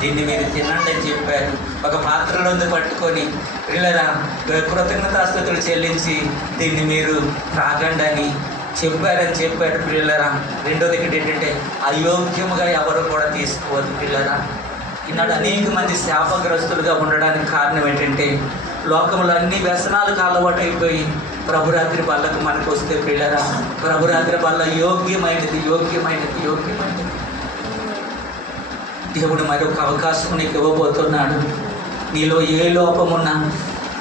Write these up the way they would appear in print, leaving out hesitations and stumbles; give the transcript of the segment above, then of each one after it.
దీన్ని మీరు తినండి అని చెప్పారు. ఒక పాత్రలో పట్టుకొని పిల్లరా కృతజ్ఞతాస్తుతులు చెల్లించి దీన్ని మీరు త్రాగండి అని చెప్పారు పిల్లరా. రెండోది ఏంటంటే అయోగ్యముగా ఎవరు కూడా తీసుకోవద్దు పిల్లరా. ఈనాడు అనేక మంది శాపగ్రస్తులుగా ఉండడానికి కారణం ఏంటంటే లోకంలో అన్ని వ్యసనాలకు అలవాటు అయిపోయి ప్రభురాత్రి బల్లకు మనకు వస్తే పిల్లరా, ప్రభురాత్రి బల్ల యోగ్యమైనది. దేవుడు మరొక అవకాశం నీకు ఇవ్వబోతున్నాడు. నీలో ఏ లోపమున్నా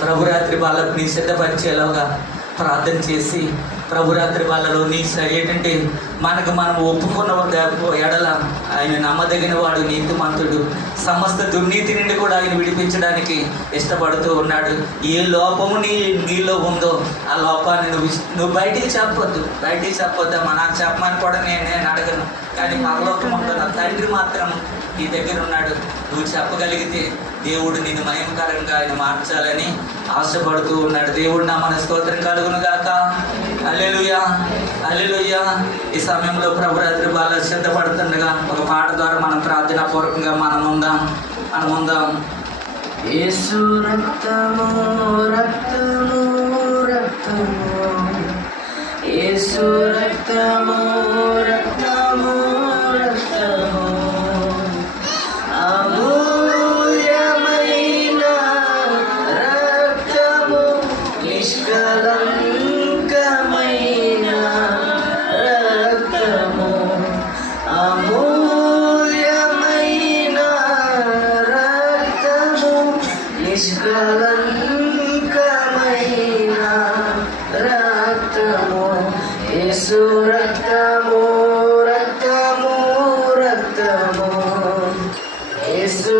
ప్రభురాత్రి బల్లకు నీ సిద్ధపరిచేలాగా ప్రార్థన చేసి ప్రభురాత్రి వాళ్ళలో నీ ఏంటంటే మనం ఒప్పుకున్న ఎడల ఆయన నమ్మదగిన వాడు, నీతిమంతుడు, సమస్త దుర్నీతి నుండి కూడా ఆయన విడిపించడానికి ఇష్టపడుతూ ఉన్నాడు. ఏ లోపము నీలో ఉందో ఆ లోపాన్ని నువ్వు బయటికి చెప్పొద్దమ్మా. నాకు చెప్పమని కూడా నేను అడగను, కానీ పరలోకం ఉంటున్న తండ్రి మాత్రం నీ దగ్గర ఉన్నాడు. నువ్వు చెప్పగలిగితే దేవుడు నిన్ను మహిమకరంగా ఆయన మార్చాలని ఆశపడుతూ ఉన్నాడు. దేవుడు నా మన స్తోత్రం కలుగును గాక. హల్లెలూయా, హల్లెలూయా. ఈ సమయంలో ప్రభురాత్రి బాల సిద్ధపడుతుండగా ఒక పాట ద్వారా మనం ప్రార్థనా పూర్వకంగా మనం ఉందాం. యేసు రక్తము రక్తము రక్తము, యేసు రక్తము రక్తము రక్తము, అమూల్యమైన రక్తము, నిష్కలంకమైన రక్తము, అమూల్యమైన రక్తము, నిష్కలంకమైన రక్తము, యేసు రక్తము రక్తము రక్తము, యేసు